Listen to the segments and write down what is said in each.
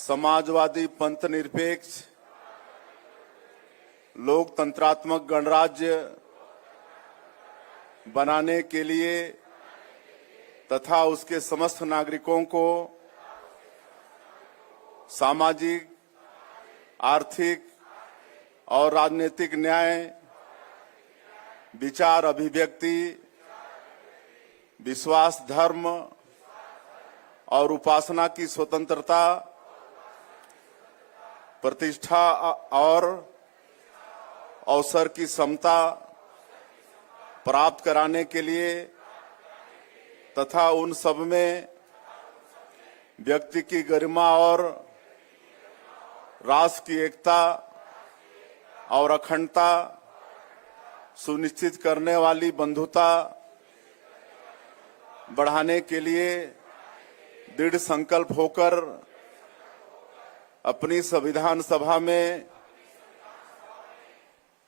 समाजवादी पंथ निरपेक्ष लोकतंत्रात्मक गणराज्य बनाने के लिए तथा उसके समस्त नागरिकों को सामाजिक, आर्थिक और राजनीतिक न्याय, विचार अभिव्यक्ति, विश्वास, धर्म और उपासना की स्वतंत्रता, प्रतिष्ठा और अवसर की समता प्राप्त कराने के लिए तथा उन सब में व्यक्ति की गरिमा और राष्ट्र की एकता और अखंडता सुनिश्चित करने वाली बंधुता बढ़ाने के लिए दृढ़ संकल्प होकर अपनी संविधान सभा में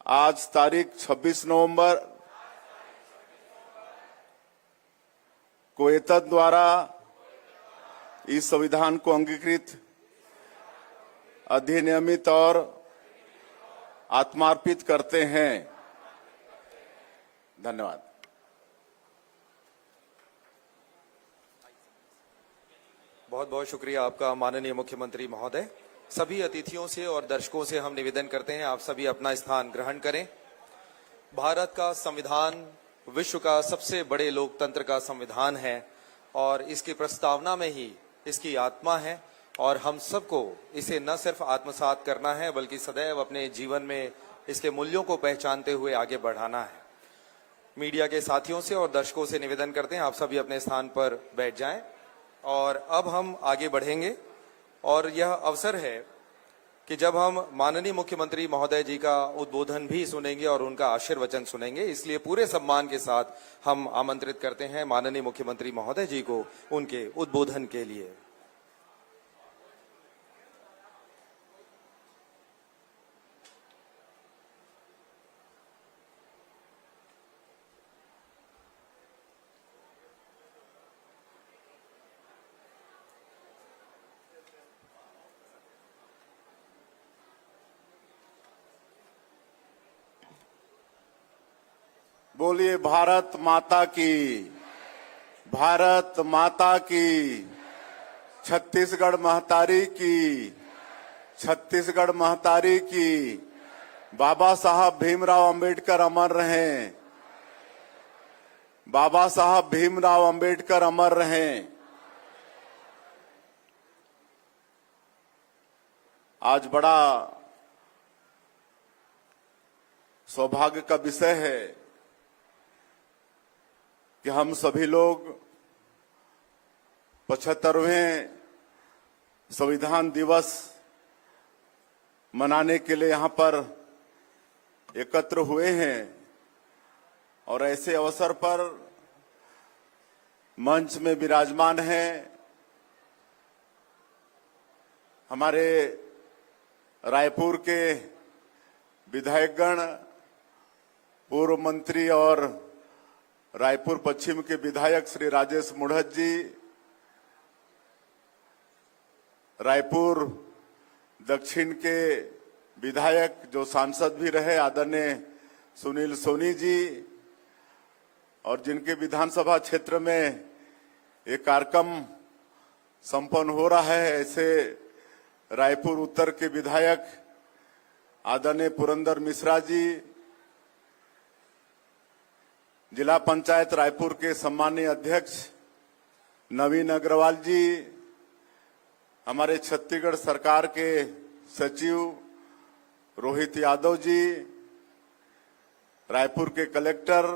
आज तारीख 26 नवंबर को एतद द्वारा इस संविधान को अंगीकृत, अधिनियमित और आत्मार्पित करते हैं। धन्यवाद। बहुत बहुत शुक्रिया आपका माननीय मुख्यमंत्री महोदय। सभी अतिथियों से और दर्शकों से हम निवेदन करते हैं आप सभी अपना स्थान ग्रहण करें। भारत का संविधान विश्व का सबसे बड़े लोकतंत्र का संविधान है और इसकी प्रस्तावना में ही इसकी आत्मा है और हम सबको इसे न सिर्फ आत्मसात करना है बल्कि सदैव अपने जीवन में इसके मूल्यों को पहचानते हुए आगे बढ़ाना है। मीडिया के साथियों से और दर्शकों से निवेदन करते हैं आप सभी अपने स्थान पर बैठ जाएं और अब हम आगे बढ़ेंगे और यह अवसर है कि जब हम माननीय मुख्यमंत्री महोदय जी का उद्बोधन भी सुनेंगे और उनका आशीर्वचन सुनेंगे, इसलिए पूरे सम्मान के साथ हम आमंत्रित करते हैं माननीय मुख्यमंत्री महोदय जी को उनके उद्बोधन के लिए। बोलिए भारत माता की, भारत माता की, छत्तीसगढ़ महतारी की, छत्तीसगढ़ महतारी की। बाबा साहब भीमराव अंबेडकर अमर रहें, बाबा साहब भीमराव अंबेडकर अमर रहें। आज बड़ा सौभाग्य का विषय है कि हम सभी लोग 75वें संविधान दिवस मनाने के लिए यहां पर एकत्र हुए हैं और ऐसे अवसर पर मंच में विराजमान हैं हमारे रायपुर के विधायकगण, पूर्व मंत्री और रायपुर पश्चिम के विधायक श्री राजेश मुढ़त जी, रायपुर दक्षिण के विधायक जो सांसद भी रहे आदरणीय सुनील सोनी जी, और जिनके विधानसभा क्षेत्र में एक कार्यक्रम संपन्न हो रहा है, ऐसे रायपुर उत्तर के विधायक आदरणीय पुरंदर मिश्रा जी, जिला पंचायत रायपुर के सम्मानीय अध्यक्ष नवीन अग्रवाल जी, हमारे छत्तीसगढ़ सरकार के सचिव रोहित यादव जी, रायपुर के कलेक्टर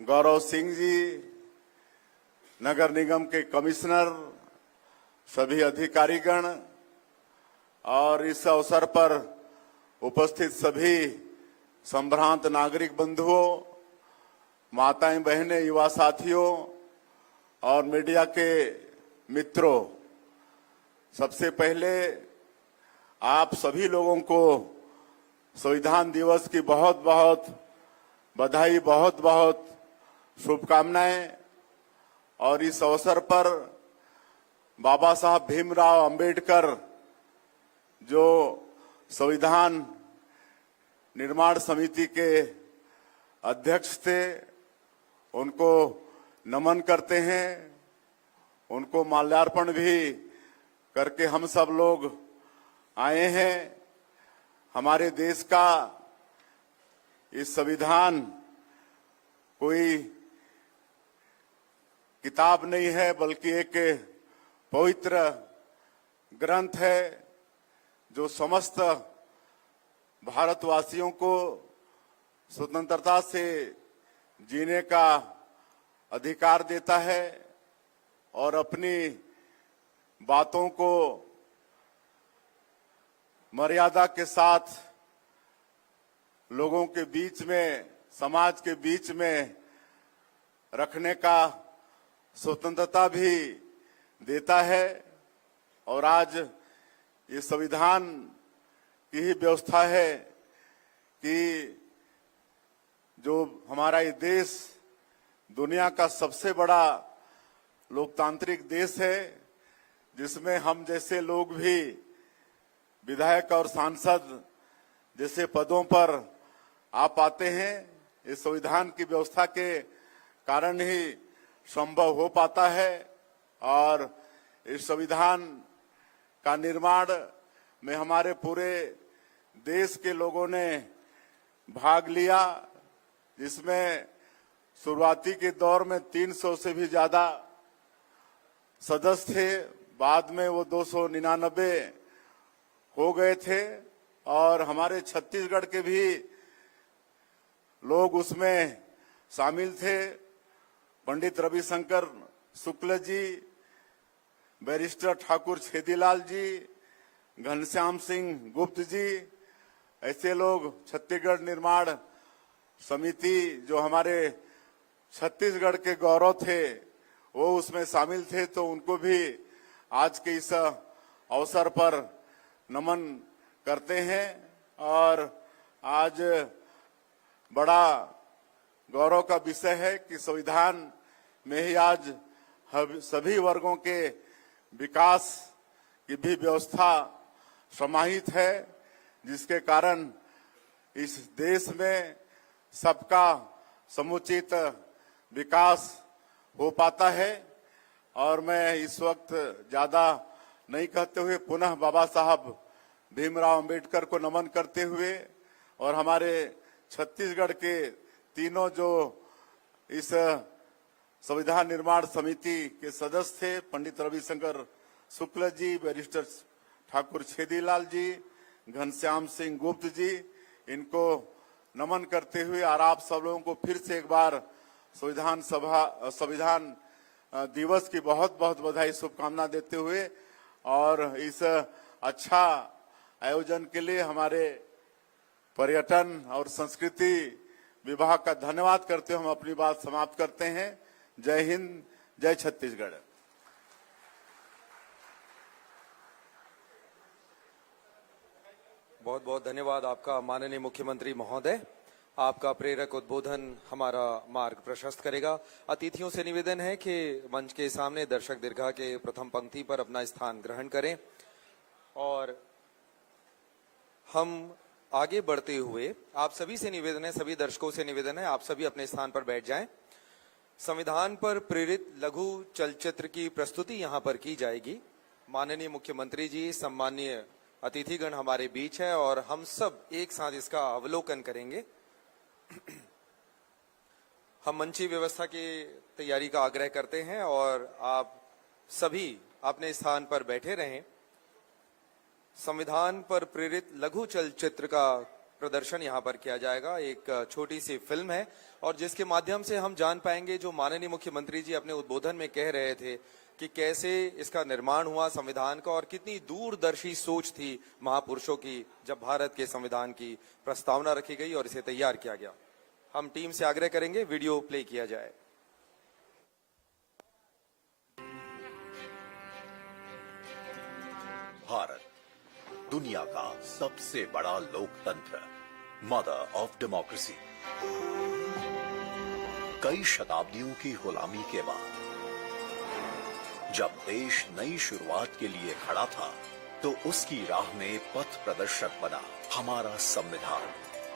गौरव सिंह जी, नगर निगम के कमिश्नर, सभी अधिकारीगण और इस अवसर पर उपस्थित सभी संभ्रांत नागरिक बंधुओं, माताएं, बहनें, युवा साथियों और मीडिया के मित्रों, सबसे पहले आप सभी लोगों को संविधान दिवस की बहुत बहुत बधाई, बहुत बहुत शुभकामनाएं। और इस अवसर पर बाबा साहब भीमराव अंबेडकर जो संविधान निर्माण समिति के अध्यक्ष थे, उनको नमन करते हैं। उनको माल्यार्पण भी करके हम सब लोग आए हैं। हमारे देश का इस संविधान कोई किताब नहीं है, बल्कि एक पवित्र ग्रंथ है जो समस्त भारतवासियों को स्वतंत्रता से जीने का अधिकार देता है और अपनी बातों को मर्यादा के साथ लोगों के बीच में, समाज के बीच में रखने का स्वतंत्रता भी देता है। और आज ये संविधान की ही व्यवस्था है कि जो हमारा ये देश दुनिया का सबसे बड़ा लोकतांत्रिक देश है, जिसमें हम जैसे लोग भी विधायक और सांसद जैसे पदों पर आ पाते हैं। इस संविधान की व्यवस्था के कारण ही संभव हो पाता है। और इस संविधान का निर्माण में हमारे पूरे देश के लोगों ने भाग लिया, जिसमें शुरुआती के दौर में 300 से भी ज्यादा सदस्य थे। बाद में वो 299 हो गए थे और हमारे छत्तीसगढ़ के भी लोग उसमें शामिल थे। पंडित रविशंकर शुक्ल जी, बैरिस्टर ठाकुर छेदीलाल जी, घनश्याम सिंह गुप्त जी, ऐसे लोग छत्तीसगढ़ निर्माण समिति जो हमारे छत्तीसगढ़ के गौरव थे वो उसमें शामिल थे। तो उनको भी आज के इस अवसर पर नमन करते हैं। और आज बड़ा गौरव का विषय है कि संविधान में ही आज सभी वर्गों के विकास की भी व्यवस्था समाहित है, जिसके कारण इस देश में सबका समुचित विकास हो पाता है। और मैं इस वक्त ज्यादा नहीं कहते हुए पुनः बाबा साहब भीमराव अंबेडकर को नमन करते हुए और हमारे छत्तीसगढ़ के तीनों जो इस संविधान निर्माण समिति के सदस्य थे, पंडित रविशंकर शुक्ल जी, बैरिस्टर ठाकुर छेदीलाल जी, घनश्याम सिंह गुप्त जी, इनको नमन करते हुए और आप सब लोगों को फिर से एक बार संविधान दिवस की बहुत बहुत बधाई, शुभकामना देते हुए और इस अच्छा आयोजन के लिए हमारे पर्यटन और संस्कृति विभाग का धन्यवाद करते हुए हम अपनी बात समाप्त करते हैं। जय हिंद, जय छत्तीसगढ़। बहुत बहुत धन्यवाद आपका माननीय मुख्यमंत्री महोदय। आपका प्रेरक उद्बोधन हमारा मार्ग प्रशस्त करेगा। अतिथियों से निवेदन है कि मंच के सामने दर्शक दीर्घा के प्रथम पंक्ति पर अपना स्थान ग्रहण करें और हम आगे बढ़ते हुए आप सभी से निवेदन है, सभी दर्शकों से निवेदन है, आप सभी अपने स्थान पर बैठ जाएं। संविधान पर प्रेरित लघु चलचित्र की प्रस्तुति यहां पर की जाएगी। माननीय मुख्यमंत्री जी, सम्मानीय अतिथिगण हमारे बीच है और हम सब एक साथ इसका अवलोकन करेंगे। हम मंची व्यवस्था की तैयारी का आग्रह करते हैं और आप सभी अपने स्थान पर बैठे रहें। संविधान पर प्रेरित लघु चलचित्र का प्रदर्शन यहां पर किया जाएगा। एक छोटी सी फिल्म है और जिसके माध्यम से हम जान पाएंगे जो माननीय मुख्यमंत्री जी अपने उद्बोधन में कह रहे थे कि कैसे इसका निर्माण हुआ संविधान का और कितनी दूरदर्शी सोच थी महापुरुषों की जब भारत के संविधान की प्रस्तावना रखी गई और इसे तैयार किया गया। हम टीम से आग्रह करेंगे वीडियो प्ले किया जाए। भारत दुनिया का सबसे बड़ा लोकतंत्र, मदर ऑफ डेमोक्रेसी। कई शताब्दियों की गुलामी के बाद जब देश नई शुरुआत के लिए खड़ा था तो उसकी राह में पथ प्रदर्शक बना हमारा संविधान।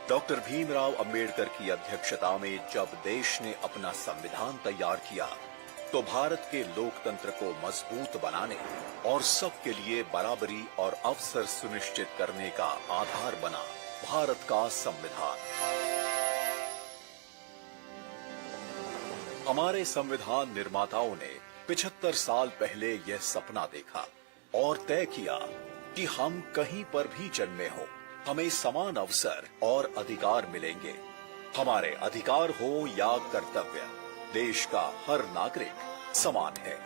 डॉक्टर भीमराव अंबेडकर की अध्यक्षता में जब देश ने अपना संविधान तैयार किया तो भारत के लोकतंत्र को मजबूत बनाने और सबके लिए बराबरी और अवसर सुनिश्चित करने का आधार बना भारत का संविधान। हमारे संविधान निर्माताओं ने 75 साल पहले यह सपना देखा और तय किया कि हम कहीं पर भी जन्मे हो हमें समान अवसर और अधिकार मिलेंगे। हमारे अधिकार हो या कर्तव्य, देश का हर नागरिक समान है।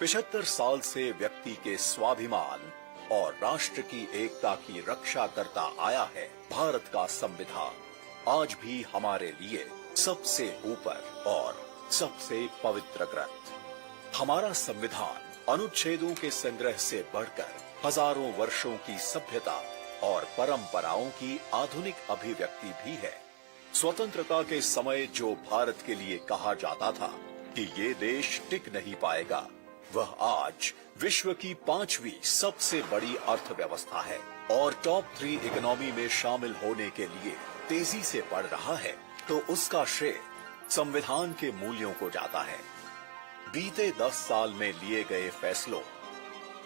75 साल से व्यक्ति के स्वाभिमान और राष्ट्र की एकता की रक्षा करता आया है भारत का संविधान। आज भी हमारे लिए सबसे ऊपर और सबसे पवित्र ग्रंथ। हमारा संविधान अनुच्छेदों के संग्रह से बढ़कर हजारों वर्षों की सभ्यता और परंपराओं की आधुनिक अभिव्यक्ति भी है। स्वतंत्रता के समय जो भारत के लिए कहा जाता था कि ये देश टिक नहीं पाएगा, वह आज विश्व की 5वीं सबसे बड़ी अर्थव्यवस्था है और टॉप 3 इकोनॉमी में शामिल होने के लिए तेजी से बढ़ रहा है, तो उसका श्रेय संविधान के मूल्यों को जाता है। बीते 10 साल में लिए गए फैसलों,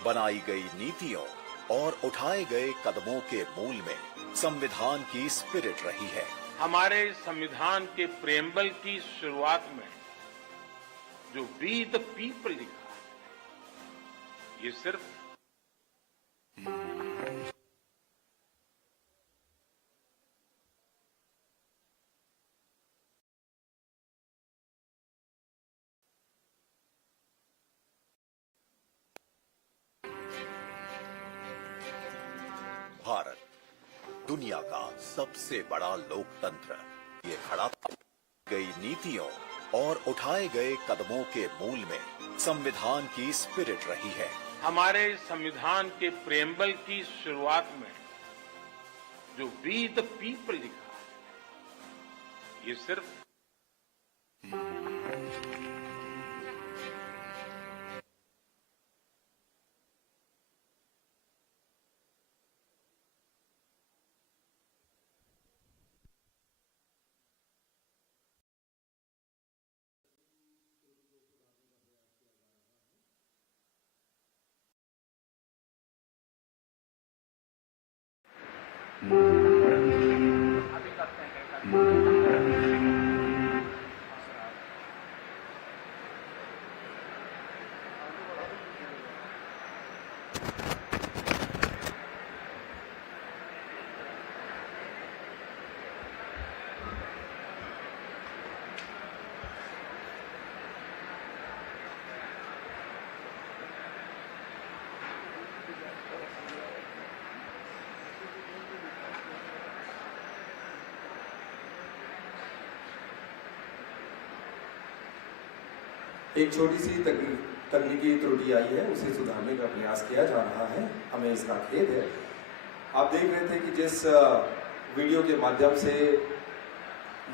बनाई गई नीतियों और उठाए गए कदमों के मूल में संविधान की स्पिरिट रही है। हमारे संविधान के प्रेम्बल की शुरुआत में जो वी द पीपल लिखा है, ये सिर्फ भारत दुनिया का सबसे बड़ा लोकतंत्र, ये खड़ा था गई नीतियों और उठाए गए कदमों के मूल में संविधान की स्पिरिट रही है। हमारे संविधान के प्रेम्बल की शुरुआत में जो वी द पीपल लिखा है, ये सिर्फ एक छोटी सी तकनीकी त्रुटि आई है, उसे सुधारने का प्रयास किया जा रहा है, हमें इसका खेद है। आप देख रहे थे कि जिस वीडियो के माध्यम से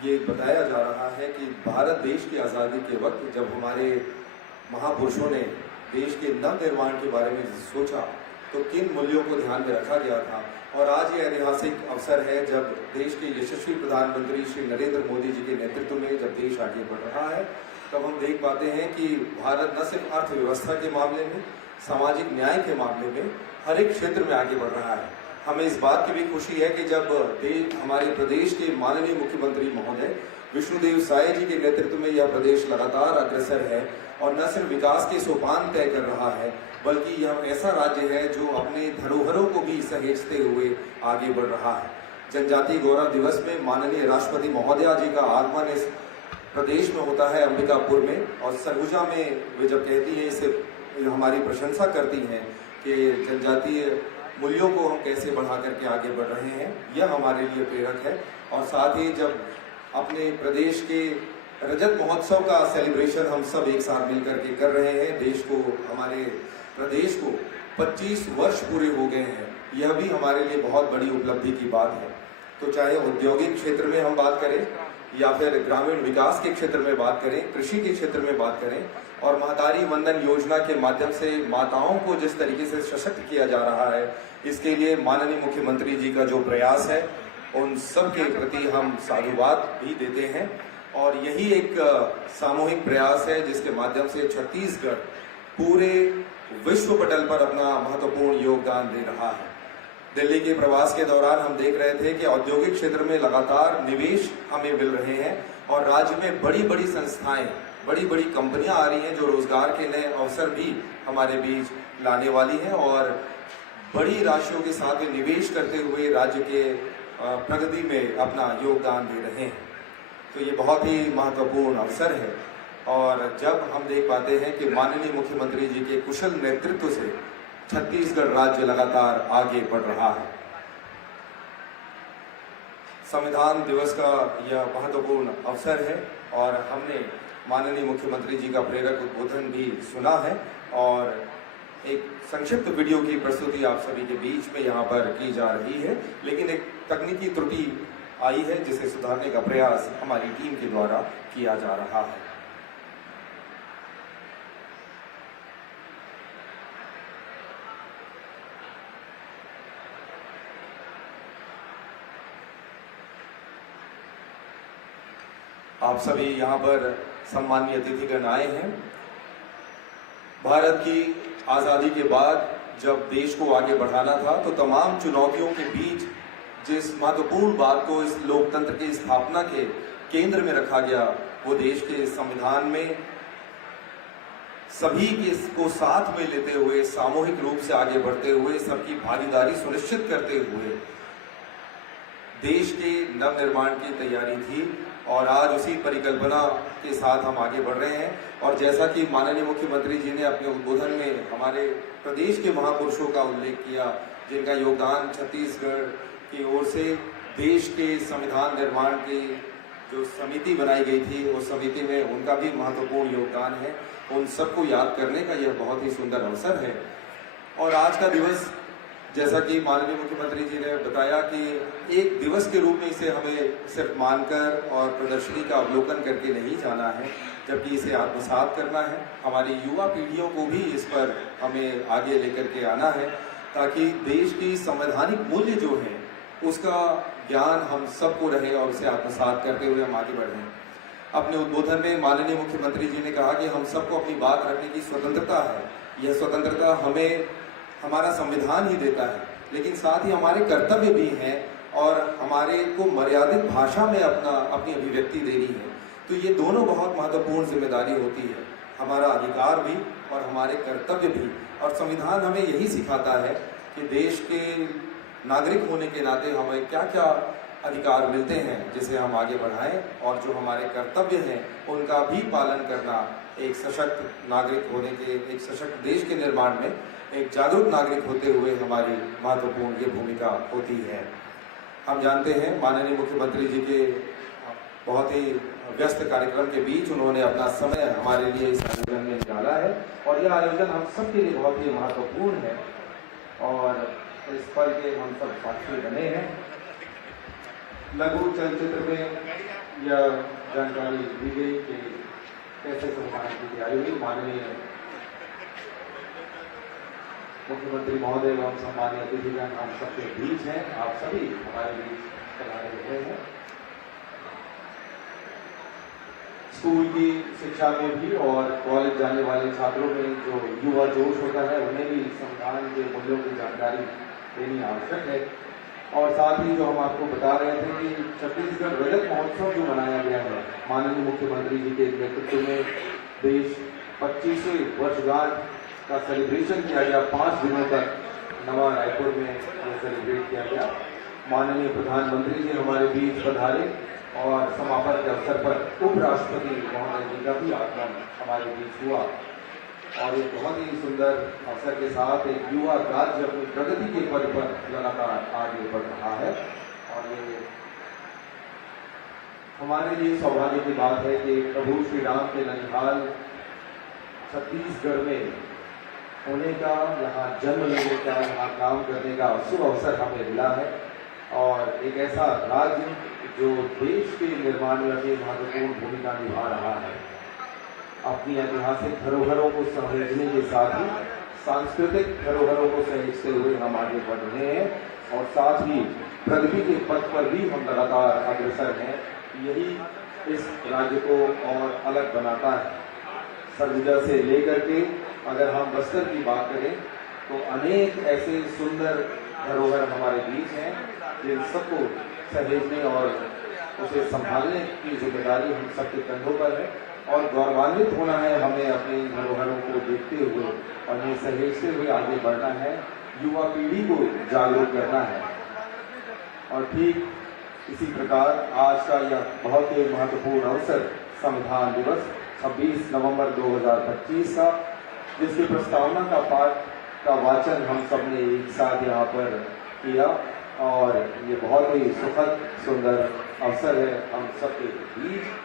ये बताया जा रहा है कि भारत देश की आज़ादी के वक्त जब हमारे महापुरुषों ने देश के नवनिर्माण के बारे में सोचा तो किन मूल्यों को ध्यान में रखा गया था। और आज ये ऐतिहासिक अवसर है जब देश के यशस्वी प्रधानमंत्री श्री नरेंद्र मोदी जी के नेतृत्व में जब देश आगे बढ़ रहा है, तब हम देख पाते हैं कि भारत न सिर्फ अर्थव्यवस्था के मामले में, सामाजिक न्याय के मामले में, हर एक क्षेत्र में आगे बढ़ रहा है। हमें इस बात की भी खुशी है कि जब हमारे प्रदेश के माननीय मुख्यमंत्री महोदय विष्णुदेव साय जी के नेतृत्व में यह प्रदेश लगातार अग्रसर है और न सिर्फ विकास के सोपान तय कर रहा है, बल्कि यह ऐसा राज्य है जो अपने धरोहरों को भी सहेजते हुए आगे बढ़ रहा है। जनजातीय गौरव दिवस में माननीय राष्ट्रपति महोदया जी का आगमन इस प्रदेश में होता है अंबिकापुर में, और सरगुजा में वे जब कहती हैं, इसे हमारी प्रशंसा करती हैं कि जनजातीय मूल्यों को हम कैसे बढ़ा करके आगे बढ़ रहे हैं, यह हमारे लिए प्रेरक है। और साथ ही जब अपने प्रदेश के रजत महोत्सव का सेलिब्रेशन हम सब एक साथ मिलकर के कर रहे हैं, देश को, हमारे प्रदेश को 25 वर्ष पूरे हो गए हैं, यह भी हमारे लिए बहुत बड़ी उपलब्धि की बात है। तो चाहे औद्योगिक क्षेत्र में हम बात करें या फिर ग्रामीण विकास के क्षेत्र में बात करें, कृषि के क्षेत्र में बात करें, और महतारी वंदन योजना के माध्यम से माताओं को जिस तरीके से सशक्त किया जा रहा है, इसके लिए माननीय मुख्यमंत्री जी का जो प्रयास है, उन सब के प्रति हम साधुवाद भी देते हैं। और यही एक सामूहिक प्रयास है जिसके माध्यम से छत्तीसगढ़ पूरे विश्व पटल पर अपना महत्वपूर्ण योगदान दे रहा है। दिल्ली के प्रवास के दौरान हम देख रहे थे कि औद्योगिक क्षेत्र में लगातार निवेश हमें मिल रहे हैं और राज्य में बड़ी बड़ी संस्थाएं, बड़ी बड़ी कंपनियां आ रही हैं जो रोजगार के नए अवसर भी हमारे बीच लाने वाली हैं और बड़ी राशियों के साथ में निवेश करते हुए राज्य के प्रगति में अपना योगदान दे रहे हैं। तो ये बहुत ही महत्वपूर्ण अवसर है और जब हम देख पाते हैं कि माननीय मुख्यमंत्री जी के कुशल नेतृत्व से छत्तीसगढ़ राज्य लगातार आगे बढ़ रहा है। संविधान दिवस का यह महत्वपूर्ण अवसर है और हमने माननीय मुख्यमंत्री जी का प्रेरक उद्बोधन भी सुना है और एक संक्षिप्त वीडियो की प्रस्तुति आप सभी के बीच में यहाँ पर की जा रही है, लेकिन एक तकनीकी त्रुटि आई है जिसे सुधारने का प्रयास हमारी टीम के द्वारा किया जा रहा है। आप सभी यहाँ पर सम्मानीय अतिथिगण आए हैं। भारत की आजादी के बाद जब देश को आगे बढ़ाना था तो तमाम चुनौतियों के बीच जिस महत्वपूर्ण बात को इस लोकतंत्र की स्थापना के केंद्र में रखा गया, वो देश के संविधान में सभी को साथ में लेते हुए, सामूहिक रूप से आगे बढ़ते हुए, सबकी भागीदारी सुनिश्चित करते हुए देश के नवनिर्माण की तैयारी थी और आज उसी परिकल्पना के साथ हम आगे बढ़ रहे हैं। और जैसा कि माननीय मुख्यमंत्री जी ने अपने उद्बोधन में हमारे प्रदेश के महापुरुषों का उल्लेख किया, जिनका योगदान छत्तीसगढ़ की ओर से देश के संविधान निर्माण की जो समिति बनाई गई थी, उस समिति में उनका भी महत्वपूर्ण योगदान है। उन सबको याद करने का यह बहुत ही सुंदर अवसर है। और आज का दिवस, जैसा कि माननीय मुख्यमंत्री जी ने बताया कि एक दिवस के रूप में इसे हमें सिर्फ मानकर और प्रदर्शनी का अवलोकन करके नहीं जाना है, जबकि इसे आत्मसात करना है। हमारी युवा पीढ़ियों को भी इस पर हमें आगे लेकर के आना है ताकि देश की संवैधानिक मूल्य जो है उसका ज्ञान हम सबको रहे और उसे आत्मसात करते हुए हम आगे बढ़ें। अपने उद्बोधन में माननीय मुख्यमंत्री जी ने कहा कि हम सबको अपनी बात रखने की स्वतंत्रता है। यह स्वतंत्रता हमें हमारा संविधान ही देता है, लेकिन साथ ही हमारे कर्तव्य भी हैं और हमारे को मर्यादित भाषा में अपनी अभिव्यक्ति देनी है। तो ये दोनों बहुत महत्वपूर्ण जिम्मेदारी होती है, हमारा अधिकार भी और हमारे कर्तव्य भी। और संविधान हमें यही सिखाता है कि देश के नागरिक होने के नाते हमें क्या क्या अधिकार मिलते हैं जिसे हम आगे बढ़ाएं, और जो हमारे कर्तव्य हैं उनका भी पालन करना एक सशक्त नागरिक होने के, एक सशक्त देश के निर्माण में एक जागरूक नागरिक होते हुए हमारी महत्वपूर्ण ये भूमिका होती है। हम जानते हैं माननीय मुख्यमंत्री जी के बहुत ही व्यस्त कार्यक्रम के बीच उन्होंने अपना समय हमारे लिए इस आयोजन में निकाला है और यह आयोजन हम सबके लिए बहुत ही महत्वपूर्ण है और इस पल के हम सब साक्षी बने हैं। लघु चलचित्र में यह जानकारी दी गई कि कैसे सम्मान की तैयारी हुई। माननीय मुख्यमंत्री महोदय एवं सम्मानीय अतिथिगण हम सबके बीच हैं, आप सभी हमारे बीच पधारे हुए हैं। स्कूल की शिक्षा में भी और कॉलेज जाने वाले छात्रों में जो युवा जोश होता है उन्हें भी संविधान के मूल्यों की जानकारी देनी आवश्यक है। और साथ ही जो हम आपको बता रहे थे कि छत्तीसगढ़ रजत महोत्सव जो मनाया गया है माननीय मुख्यमंत्री जी के नेतृत्व में, देश 25वीं वर्षगांठ का सेलिब्रेशन किया गया। 5 दिनों तक नवा रायपुर में ये सेलिब्रेट किया गया। माननीय प्रधानमंत्री जी हमारे बीच पधारे और समापन के अवसर पर उपराष्ट्रपति महोदय जी का भी आगमन हमारे बीच हुआ और एक बहुत ही सुंदर अवसर के साथ एक युवा राज्य अपनी प्रगति के पद पर लगातार आगे बढ़ रहा है। और ये हमारे लिए सौभाग्य की बात है कि प्रभु श्री राम के ननिहाल छत्तीसगढ़ में होने का, यहाँ जन्म लेने का, यहाँ काम करने का शुभ अवसर हमें मिला है और एक ऐसा राज्य, एक जो देश के निर्माण में अपनी महत्वपूर्ण भूमिका निभा रहा है। अपनी ऐतिहासिक धरोहरों को सहेजने के साथ ही सांस्कृतिक धरोहरों को सहेजते हुए हम आगे बढ़ रहे हैं और साथ ही प्रगति के पथ पर भी हम लगातार अग्रसर हैं। यही इस राज्य को और अलग बनाता है। सरगुजा से लेकर के अगर हम बस्तर की बात करें तो अनेक ऐसे सुंदर धरोहर हमारे बीच हैं जिन सबको सहेजने और उसे संभालने की जिम्मेदारी हम सबके कंधों पर है और गौरवान्वित होना है हमें अपने धरोहरों को देखते हुए और इन्हें सहेजते हुए आगे बढ़ना है, युवा पीढ़ी को जागरूक करना है। और ठीक इसी प्रकार आज का यह बहुत ही महत्वपूर्ण अवसर संविधान दिवस 26 नवंबर 2025 का, जिसकी प्रस्तावना का पाठ का वाचन हम सब ने एक साथ यहाँ पर किया और ये बहुत ही सुखद सुंदर अवसर है हम सबके बीच।